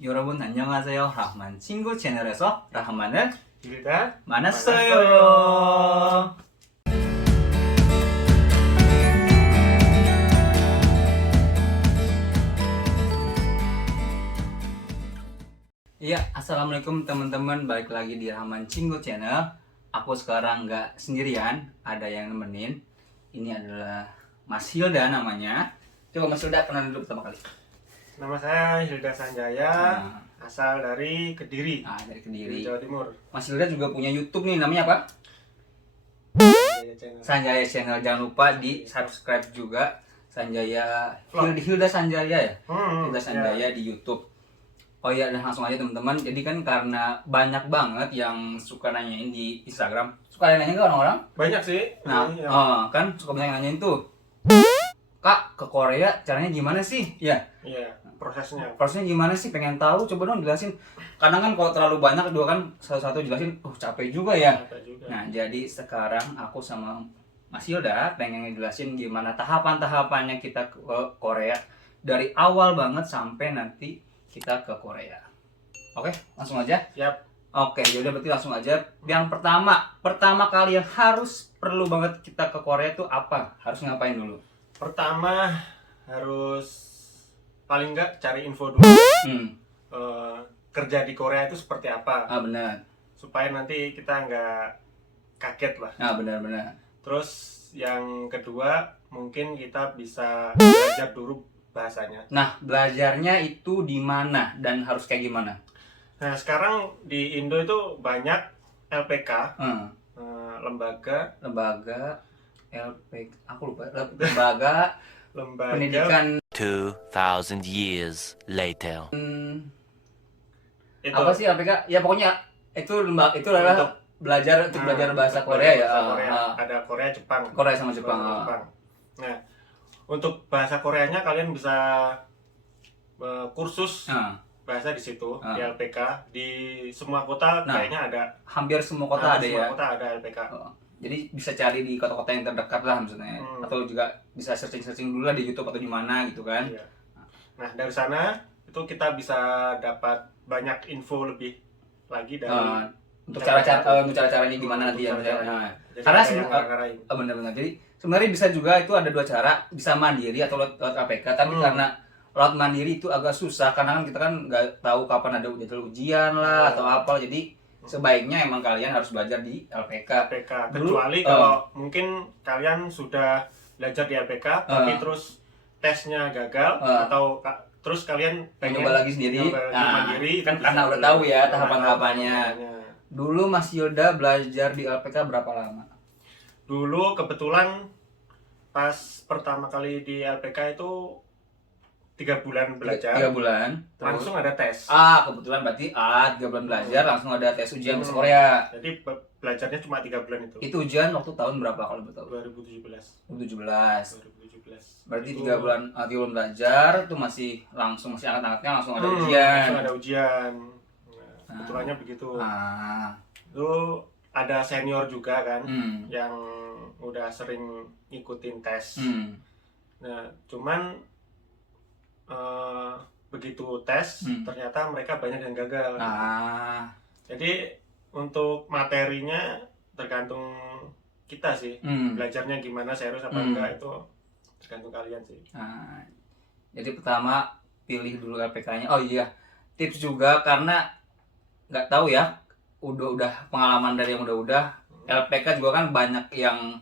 여러분 안녕하세요. 라흐만 친구 채널에서 라흐만을 길다 만났어요. Iya, assalamualaikum teman-teman. Balik lagi di Rahman Cinggu Channel. Aku sekarang nggak sendirian, ada yang nemenin. Ini adalah Mas Hilda namanya. Coba Mas Hilda kenal dulu pertama kali. Nama saya Hilda Sanjaya, asal dari Kediri, Dari Kediri. Jawa Timur. Mas Hilda juga punya YouTube nih, namanya apa? Sanjaya Channel. Sanjaya Channel. Jangan lupa di subscribe juga. Sanjaya Hilda Sanjaya ya. Hilda Sanjaya di YouTube. Oh iya, dan langsung aja teman-teman. Jadi kan karena banyak banget yang suka nanyain di Instagram. Suka ada nanya nggak orang-orang? Banyak sih. Nah, kan suka banyak yang nanyain tuh. Kak, ke Korea caranya gimana sih? Ya. Iya, prosesnya. Prosesnya gimana sih? Pengen tahu. Coba dong jelasin. Kadang kan kalau terlalu banyak juga kan satu-satu jelasin, capek juga ya. Capek juga. Nah, jadi sekarang aku sama Mas Hilda pengen ngejelasin gimana tahapan-tahapannya kita ke Korea dari awal banget sampai nanti kita ke Korea. Oke, langsung aja. Siap. Oke, yaudah berarti langsung aja. Yang pertama kali yang harus perlu banget kita ke Korea itu apa? Harus ngapain dulu? Pertama harus paling nggak cari info dulu. Kerja di Korea itu seperti apa? Benar. Supaya nanti kita nggak kaget lah. Benar. Terus yang kedua mungkin kita bisa belajar dulu bahasanya. Nah, belajarnya itu di mana dan harus kayak gimana? Nah, sekarang di Indo itu banyak LPK, lembaga LPK, aku lupa. Lembaga pendidikan 2000 years later. itu. Apa sih LPK? Ya pokoknya itu lembaga itu adalah Untuk belajar bahasa Korea ya. bahasa Korea. Ada Korea, Jepang. Korea sama Jepang. Nah, untuk bahasa Koreanya kalian bisa kursus bahasa di situ di LPK di semua kota. Kayaknya ada. Hampir semua kota ada ya. Semua kota ada LPK. Jadi bisa cari di kota-kota yang terdekat lah maksudnya. Atau juga bisa searching dulu lah di YouTube atau di mana gitu kan. Iya. Nah, dari sana itu kita bisa dapat banyak info lebih lagi dari untuk cara-caranya gimana nanti ya. Karena benar-benar. Jadi sebenarnya bisa juga itu ada dua cara, bisa mandiri atau lewat APK. Tapi karena lewat mandiri itu agak susah karena kan kita kan nggak tahu kapan ada ujian lah atau apa. Jadi sebaiknya emang kalian harus belajar di LPK. Kecuali kalau mungkin kalian sudah belajar di LPK tapi terus tesnya gagal atau terus kalian pengen coba lagi sendiri, mandiri kan karena udah tahu ya tahapan-tahapannya. Dulu Mas Hilda belajar di LPK berapa lama? Dulu kebetulan pas pertama kali di LPK itu 3 bulan belajar. 3 bulan. Langsung ada tes. Kebetulan berarti 3 bulan belajar langsung ada tes ujian bahasa Korea. Jadi belajarnya cuma 3 bulan itu. Itu ujian waktu tahun berapa kalau betul? 2017. 2017. Berarti 3 bulan belajar tuh masih angkat-angkatnya langsung ada ujian. Langsung ada ujian. Nah, kebetulannya begitu. Itu ada senior juga kan yang udah sering ngikutin tes. Nah, cuman begitu tes ternyata mereka banyak yang gagal. Jadi untuk materinya tergantung kita sih. Belajarnya gimana, serius apa enggak itu tergantung kalian sih. Jadi pertama pilih dulu LPK-nya. Oh iya, tips juga karena nggak tahu ya, udah pengalaman dari yang udah LPK juga kan banyak yang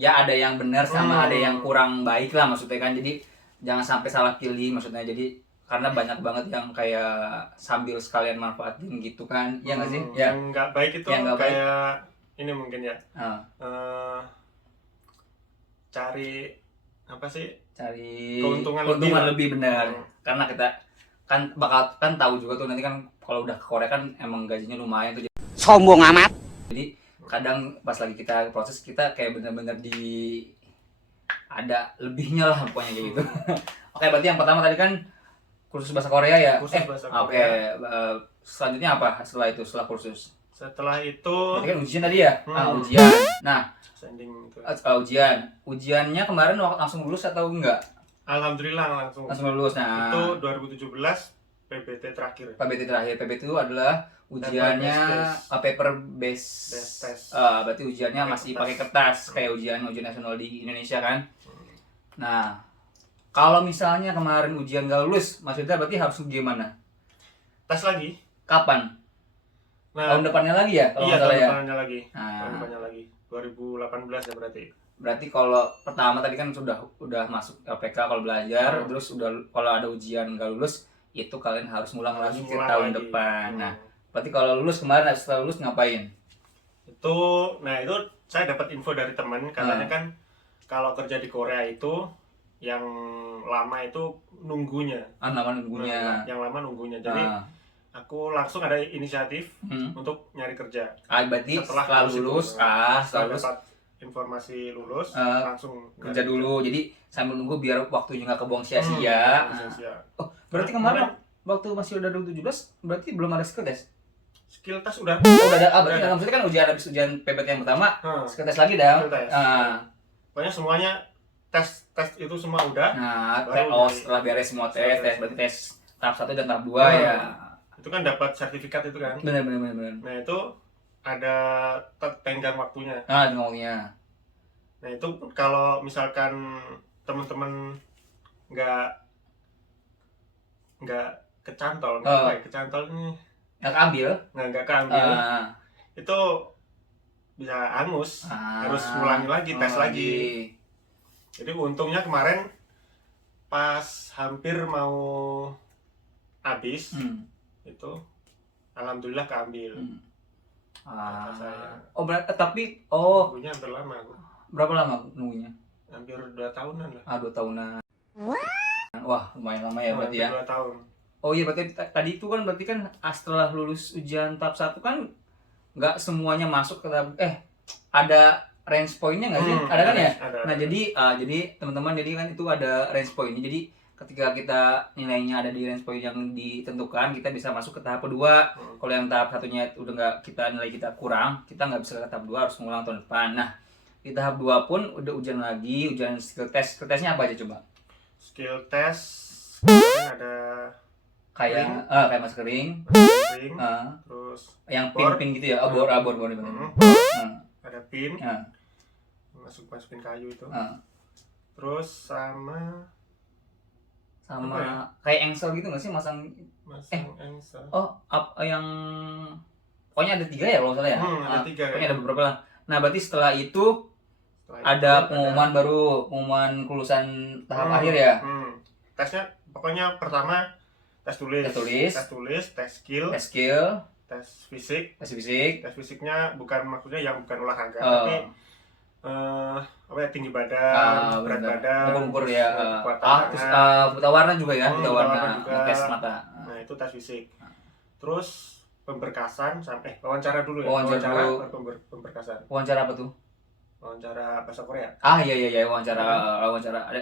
ya ada yang benar sama ada yang kurang baik lah maksudnya kan. Jadi jangan sampai salah pilih maksudnya. Jadi karena banyak banget yang kayak sambil sekalian manfaatin gitu kan. Ya nggak sih? Ya. Yang nggak baik itu yang kayak ini mungkin ya. Cari apa sih? Cari keuntungan lebih benar. Karena kita kan bakal kan tahu juga tuh nanti kan kalau udah ke Korea kan emang gajinya lumayan tuh. Sombong amat. Jadi kadang pas lagi kita proses kita kayak bener-bener ada lebihnya lah pokoknya kayak gitu. Oke, berarti yang pertama tadi kan kursus bahasa Korea ya. Kursus bahasa Korea. Selanjutnya apa setelah itu, setelah kursus? Setelah itu berarti kan ujian tadi ya. Ujian. Nah, sending itu. Ujiannya kemarin langsung lulus atau enggak? Alhamdulillah langsung lulus. Nah, itu 2017 PBT terakhir. PBT terakhir. PBT itu adalah ujiannya paper based test. Berarti ujiannya masih pakai kertas kayak ujian nasional di Indonesia kan. Nah, kalau misalnya kemarin ujian gak lulus, Mas Yuda berarti harus gimana? Tes lagi. Kapan? Nah, tahun depannya lagi ya? Iya, tahun depannya ya? lagi. Tahun depannya lagi. 2018 ya berarti. Berarti kalau pertama tadi kan udah masuk LPK kalau belajar, terus kalau ada ujian gak lulus, itu kalian harus ngulang lagi ke tahun depan. Nah, berarti kalau lulus kemarin setelah lulus ngapain? Itu saya dapat info dari teman, katanya kan kalau kerja di Korea itu yang lama itu nunggunya. Yang lama nunggunya. Jadi aku langsung ada inisiatif untuk nyari kerja. Berarti setelah lulus, setelah dapat informasi lulus, langsung kerja dulu. Jadi sambil nunggu biar waktunya nggak kebuang sia-sia. Oh, berarti kemarin waktu masih udah 2017, berarti belum ada skill test? Skill test udah. Udah ada. Berarti maksudnya kan habis ujian PBT yang pertama, skill test lagi dah. Pokoknya semuanya tes itu semua udah. Setelah beres semua tes, berarti tes tahap 1 dan tahap 2 ya. Itu kan dapat sertifikat itu kan. Benar. Nah, itu ada tenggang waktunya. Tengoknya. Nah, itu kalau misalkan teman-teman nggak kecantol, kecantol ini nggak keambil, itu bisa hangus, harus ngulangi lagi, tes lagi. Jadi untungnya kemarin pas hampir mau habis, itu alhamdulillah keambil. Nunggunya hampir lama. Berapa lama nunggunya? Hampir 2 tahunan lah. 2 tahunan. Wah, lumayan lama ya berarti ya. 2 tahun. Oh iya, berarti tadi itu kan berarti kan setelah lulus ujian tahap 1 kan nggak semuanya masuk ke tahap ada range point-nya nggak sih? Ada kan ya? Nah, jadi teman-teman, jadi kan itu ada range point-nya. Jadi ketika kita nilainya ada di range point yang ditentukan, kita bisa masuk ke tahap kedua. Kalau yang tahap satunya udah nilai kita kurang, kita nggak bisa ke tahap 2, harus ngulang tahun depan. Nah, di tahap 2 pun udah ujian lagi, ujian skill test. Skill testnya apa aja coba? Skill test ada kayak masker ring, terus yang pin gitu ya, bor. Ada pin, masukin kayu itu, terus sama kayak engsel gitu nggak sih, masang engsel. Yang pokoknya ada 3 ya kalau salah ya. Ada 3. Pokoknya ada beberapa lah. Nah, berarti setelah itu ada pengumuman baru, pengumuman kelulusan tahap akhir ya. Tesnya pokoknya pertama tes tulis, tes skill, tes fisik. Tes fisiknya maksudnya yang bukan olahraga, tapi tinggi badan, berat badan, ukur ya. Terus buta warna juga ya, buta warna, tes mata. Nah, itu tes fisik. Terus pemberkasan sampai wawancara dulu ya. Pemberkasan. Wawancara apa tuh? Wawancara bahasa Korea. Iya, wawancara.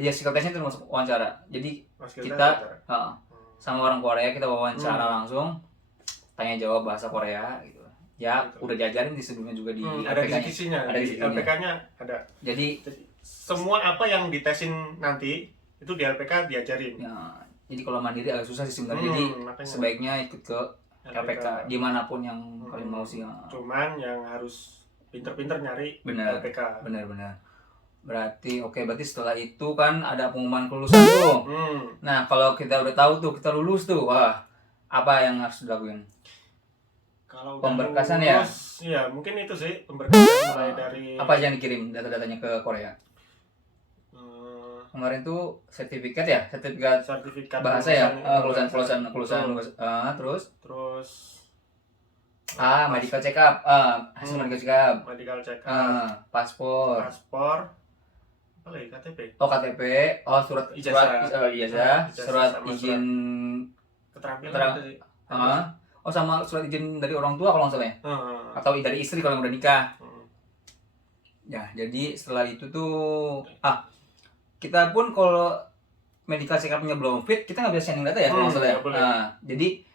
Ya, skill testnya itu masuk wawancara. Jadi kita sama orang Korea kita wawancara langsung, tanya jawab bahasa Korea gitu. Ya, udah diajarin di sebelumnya juga di ada kisi-kisinya. Ada di LPK-nya ada. Jadi semua apa yang ditesin nanti itu di LPK diajarin. Ya, jadi kalau mandiri agak susah sih sebenarnya. Jadi sebaiknya ikut ke LPK dimanapun yang kalian mau sih. Cuman yang harus pinter-pinter nyari LPK. Benar. Berarti berarti setelah itu kan ada pengumuman kelulusan tuh. Nah, kalau kita udah tahu tuh kita lulus tuh, wah, apa yang harus dilakuin? Kalau pemberkasan lulus, ya mungkin itu sih pemberkasan mulai dari apa aja yang dikirim data-datanya ke Korea? Kemarin tuh sertifikat bahasa ya, kelulusan terus medical check up, hasil medical check up, paspor, apa lagi, KTP, surat ijazah, surat izin keterampilan, sama surat izin dari orang tua kalau nggak salah ya, atau dari istri kalau yang udah nikah. Ya, jadi setelah itu tuh kita pun kalau medical check up-nya belum fit, kita nggak bisa sending data ya kalau nggak salah ya. Jadi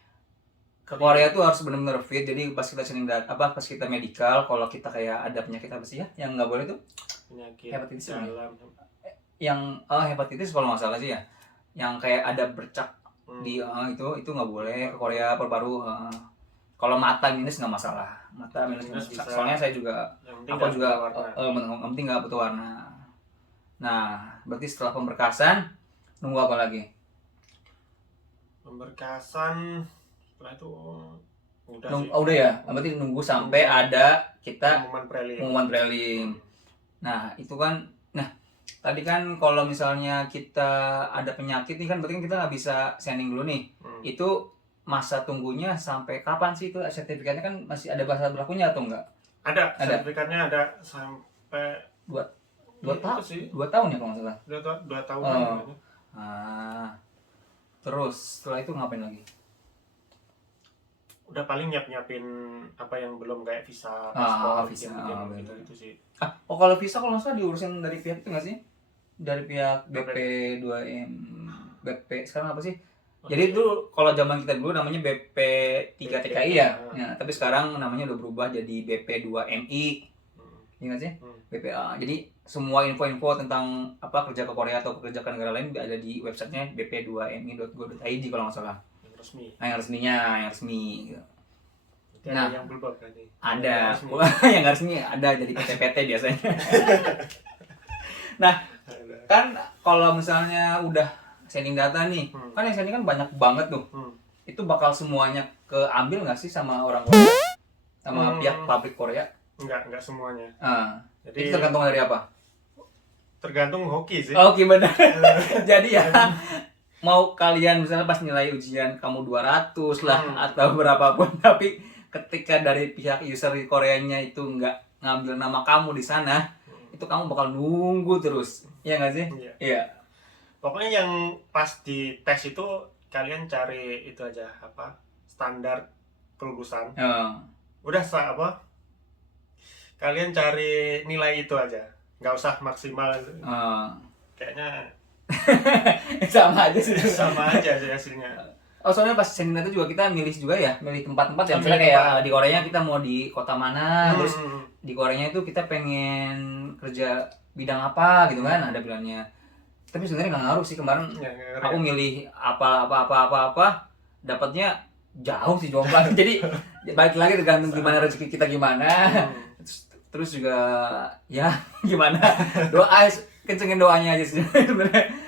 ke Korea tuh harus benar-benar fit. Jadi pas kita sending data, pas kita medical, kalau kita kayak ada penyakit apa sih ya yang nggak boleh tuh? Penyakit hepatitis dalam. Yang hepatitis kalau nggak salah sih ya, yang kayak ada bercak di itu nggak boleh ke Korea perbaru. Kalau mata minus nggak masalah, mata minus soalnya saya juga aku juga yang penting nggak butuh warna. Nah berarti setelah pemberkasan nunggu apa lagi? Pemberkasan setelah itu udah ya, berarti nunggu sampai ada kita pengumuman prelim. Nah itu kan, tadi kan kalau misalnya kita ada penyakit nih kan berarti kita nggak bisa sending dulu nih. Itu masa tunggunya sampai kapan sih itu sertifikatnya, kan masih ada masa berlakunya atau enggak? Ada. Sertifikatnya ada sampai 2 tahun sih. 2 tahun ya kalau nggak salah. 2 tahun. Terus setelah itu ngapain lagi? Udah paling nyiapin apa yang belum kayak visa, paspor, visa gitu sih. Kalau visa kalau nggak salah diurusin dari pihak itu nggak sih? Dari pihak BP2M, BP sekarang apa sih? Jadi dulu kalau zaman kita dulu namanya BP3TKI ya. Tapi sekarang namanya udah berubah jadi BP2MI. Iya nggak sih? BPA. Jadi semua info-info tentang apa kerja ke Korea atau kerja ke negara lain ada di websitenya bp2mi.go.id kalau nggak salah. Yang resmi. Nah, yang belum berarti. Ada. Yang nggak resmi ada jadi PT-PT biasanya. Nah, kan kalau misalnya udah sending data nih, kan yang sending kan banyak banget tuh. Itu bakal semuanya keambil nggak sih sama orang Korea? Sama pihak pabrik Korea? Enggak semuanya. Jadi itu tergantung dari apa? Tergantung hoki sih. Hoki benar. Jadi ya mau kalian misalnya pas nilai ujian kamu 200 lah atau berapapun, tapi ketika dari pihak user di Koreanya itu nggak ngambil nama kamu di sana, itu kamu bakal nunggu terus. Iya nggak sih? Iya. Pokoknya yang pas di tes itu kalian cari itu aja apa? Standar kelulusan. Udah kalian cari nilai itu aja. Nggak usah maksimal. Kayaknya sama aja sih. Sama aja sih hasilnya. Soalnya pas sending data juga kita milih tempat-tempat yang misalnya kayak di Korea kita mau di kota mana, terus di Koreanya itu kita pengen kerja bidang apa gitu kan, ada bilangnya. Tapi sebenarnya nggak ngaruh sih, kemarin aku milih apa dapatnya jauh sih jomblo. Jadi balik lagi tergantung gimana rezeki kita gimana. Terus juga ya gimana, kencengin doanya aja sih sebenarnya.